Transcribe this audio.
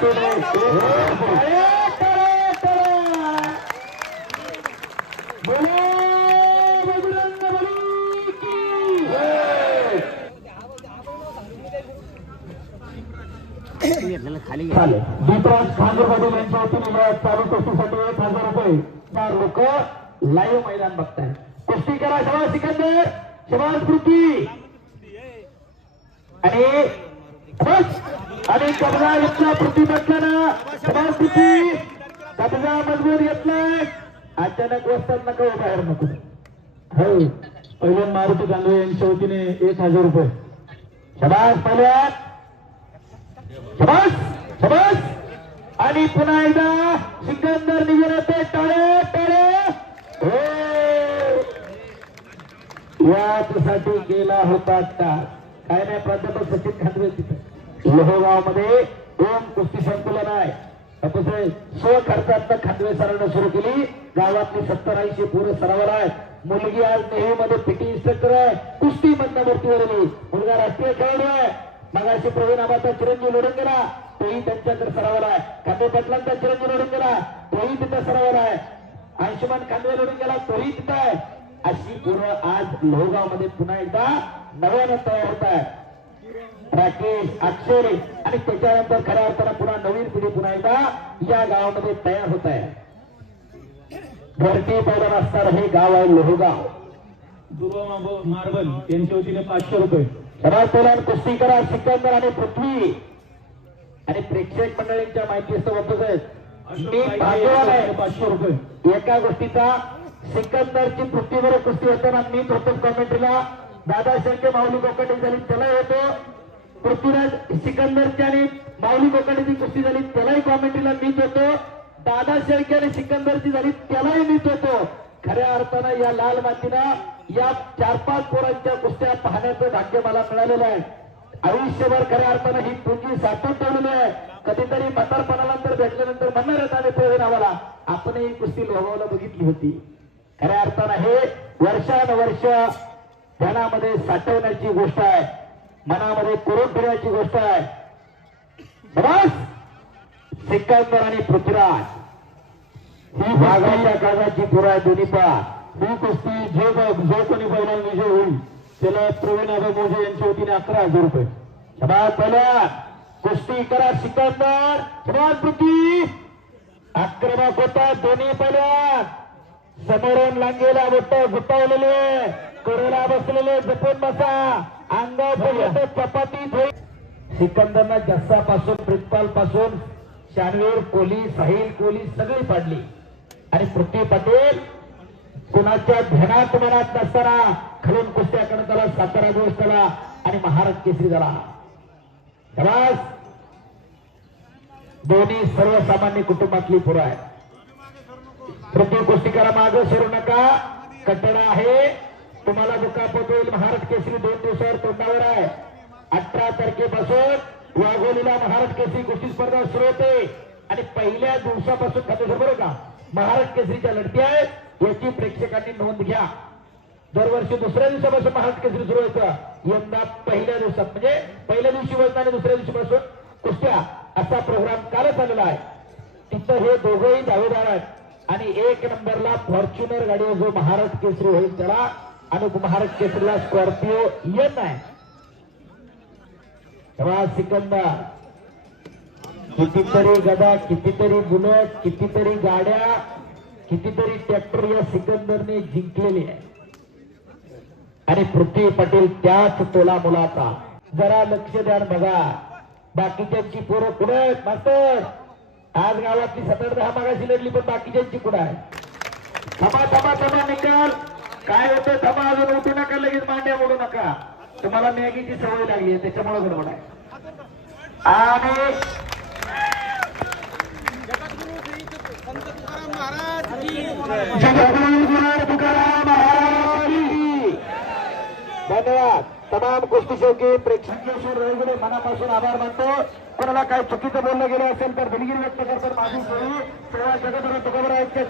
दीपराज खांदूर पाटील यांच्या वतीने चालू कुस्तीसाठी 1000 रुपये 4 लोक लाईव्ह मैदान बघताय. कुस्ती करा शबाज सिकंदर, शबाज पृथ्वी आणि कब्जा घेतला पृथ्वी म्हटलं शबाज पृथ्वी. कब्जा मजबूत घेतलाय. अचानक वस्तात नका बाहेर नको. हो पहिल्या मारुती गांधळे यांच्या वतीने 1000 रुपये. शबाज पहिल्या शबाज शबाज. आणि पुन्हा एकदा सिकंदर निघून येते. टाळे टाळे. यासाठी गेला होता काय नाही. प्राध्यापक सचिन खांदवे तिथे लोहगाव मध्ये 2 कुस्ती संकुलन आहे. स्वखर्चात खांदवे सरांना सुरू केली. गावातली 70-80 पूर्ण सरावर आहेत. मुलगी आज नेहमी मध्ये पीटी इन्स्ट्रक्टर आहे. कुस्ती मधून मुलगा राष्ट्रीय खेळाडू आहे. मगाशी प्रवीण आबाचा चिरंजीव लढून गेला, तोही त्यांच्याकडे सरावर आहे. खांदे पाटलांचा चिरंजीव लढून गेला, तोही तिथं सरावर आहे. अंशुमन खांदवे लढून गेला, तोही तिथं आहे. अशी पूर्व आज लोहगाव मध्ये पुन्हा एकदा नव्यानं तयार होत आहे. राकेश अक्षय आणि त्याच्यानंतर खऱ्या अर्थानं पुन्हा नवीन पिढी पुन्हा एकदा या गावामध्ये तयार होत आहे. भरती पैदा असणार हे गाव आहे लोहगाव. दुर्वा मार्बल यांच्या वतीने 500 रुपये. सरासरीला कुस्ती करा सिकंदर आणि पृथ्वी. आणि प्रेक्षक मंडळींच्या माहितीसोबतच मी भाग्यवान आहे. 500 रुपये. एका गोष्टीचा सिकंदरची पृथ्वीवर कुस्ती होताना मीच होतो कॉमेंट्रीला. दादा शेळके माऊली कोकटे झाली त्यालाही होतो. पृथ्वीराज सिकंदरची आणि माऊली कोकटेची कुस्ती झाली त्यालाही कॉमेंट्रीला मीच होतो. दादा शेळके आणि सिकंदरची झाली त्यालाही मीच होतो. खऱ्या अर्थानं या लाल मातीनं या 4-5 पोरांच्या कुस्त्या पाहण्याचं भाग्य मला मिळालेलं आहे. आयुष्यभर खऱ्या अर्थानं ही पुंजी साठवून ठेवलेली आहे. कधीतरी म्हातारपणाला तर भेटल्यानंतर म्हणणार आहेत आम्ही प्रवीण आम्हाला आपण ही कुस्ती लोहगावला बघितली होती. खऱ्या अर्थानं हे वर्षानुवर्ष ध्यानामध्ये साठवण्याची गोष्ट आहे. मनामध्ये करून ठेवण्याची गोष्ट आहे. बस सिकंदर आणि पृथ्वीराज ही वाघाच्या काळाची पुरा दोन्ही पा. ही कुस्ती जो कोणी पहिला विजय होईल त्याला प्रवीण आबा मोजे यांच्या वतीने 11,000 रुपये. शबाद पहिल्या कुस्ती करा सिकंदर, शबाद पृथ्वी. आक्रमक होता दोन्ही पहिल्या. समोरून लांगेला बोट गुतावलेले, कडेला बसलेले जपून बसा. अंगापर्यंत चपाती होईल. सिकंदरना जस्सापासून प्रितपाल पासून शानवीर कोहली, साहिल कोहली सगळी पाडली. आणि पृथ्वी पटेल कुणाच्या ध्यानात मनात नसताना खालून कुस्त्या करत आला. सातारा दिवस झाला आणि महाराष्ट्र केसरी झाला. शबास. दोन्ही सर्वसामान्य कुटुंबातली पोरं आहे. पृथ्वी कुस्तीकरा मागे शिरू नका. कटडा आहे तुम्हाला दुखापत होईल. महाराष्ट्र केसरी 2 दिवसावर तोंडावर आहे. 18 तारखेपासून वाघोलीला महाराष्ट्र केसरी कुस्ती स्पर्धा सुरू होते. आणि पहिल्या दिवसापासून खाते बरोबर का महाराष्ट्र केसरीच्या लढती आहेत. याची प्रेक्षकांनी नोंद घ्या. दरवर्षी दुसऱ्या दिवसापासून महाराष्ट्र केसरी सुरू व्हायचं. यंदा पहिल्या दिवसात म्हणजे पहिल्या दिवशी वळता आणि दुसऱ्या दिवशीपासून कुस्त्या असा प्रोग्राम कालच आलेला आहे. तिथं हे दोघंही दावेदार आहेत. आणि 1 नंबरला फॉर्च्युनर गाडीवर जो महाराष्ट्र केसरी होईल त्याला आणि महाराष्ट्र केसरीला स्कॉर्पिओ येत आहे. तेव्हा सिकंदर कितीतरी गदा, कितीतरी बुलेट, कितीतरी गाड्या, कितीतरी ट्रॅक्टर या सिकंदरने जिंकलेली आहे. आणि पृथ्वी पटेल त्याच तोला मुलाचा. जरा लक्ष द्या बघा. बाकीच्यांची पोरं कुठे आहेत मास्तर? आज गावातली 7-10 मागाशी लढली पण बाकीच्यांची कुठे आहे? थांबा थांबा थांबा निकाल काय होतं. थांबा अजून उठू नका. लगेच मांड्या मोडू नका. तुम्हाला मॅगीची सवय लागली आहे त्याच्यामुळे गडबड आहे. आणि धन्यवाद. तमाम कुस्ती शौकीन प्रेक्षक मनापासून आभार मानतो. कोणाला काही चुकीचं बोललं गेलं असेल तर दिलगिरी व्यक्त करतात. माझी सेवा जगत तुकोबरायांच्या